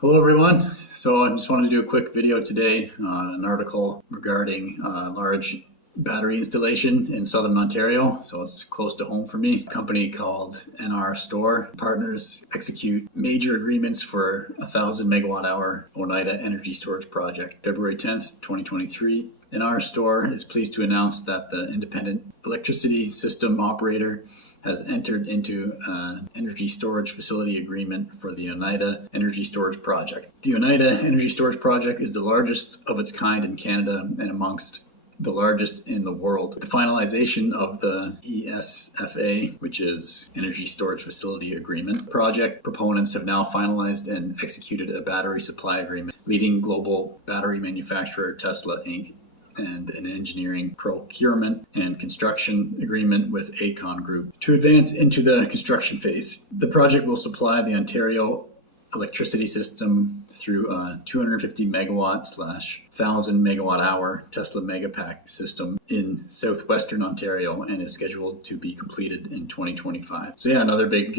Hello everyone. So I just wanted to do a quick video today on an article regarding large battery installation in Southern Ontario. So it's close to home for me. A company called NRStore Partners execute major agreements for a 1,000 megawatt hour Oneida energy storage project. February 10th, 2023. NRStore is pleased to announce that the independent electricity system operator has entered into an energy storage facility agreement for the Oneida Energy Storage Project. The Oneida Energy Storage Project is the largest of its kind in Canada and amongst the largest in the world. The finalization of the ESFA, which is Energy Storage Facility Agreement, project proponents have now finalized and executed a battery supply agreement. Leading global battery manufacturer Tesla Inc. and an engineering procurement and construction agreement with Aecon Group to advance into the construction phase. The project will supply the Ontario electricity system through a 250 megawatt / 1,000 megawatt hour Tesla Megapack system in southwestern Ontario and is scheduled to be completed in 2025. So yeah, another big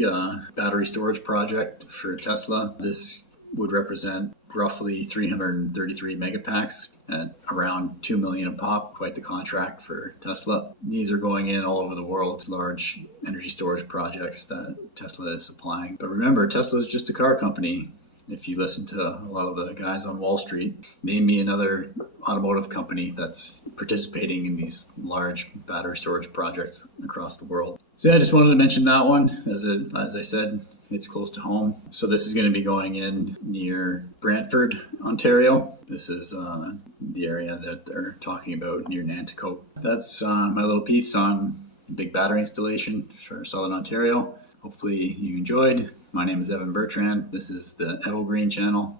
battery storage project for Tesla. This would represent roughly 333 megapacks at around 2 million a pop, quite the contract for Tesla. These are going in all over the world, large energy storage projects that Tesla is supplying. But remember, Tesla is just a car company. If you listen to a lot of the guys on Wall Street, name me another automotive company that's participating in these large battery storage projects across the world. So yeah, I just wanted to mention that one. As I said, it's close to home. So this is going to be going in near Brantford, Ontario. This is the area that they're talking about near Nanticoke. That's my little piece on big battery installation for Southern Ontario. Hopefully you enjoyed. My name is Evan Bertrand. This is the Evo Green channel.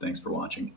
Thanks for watching.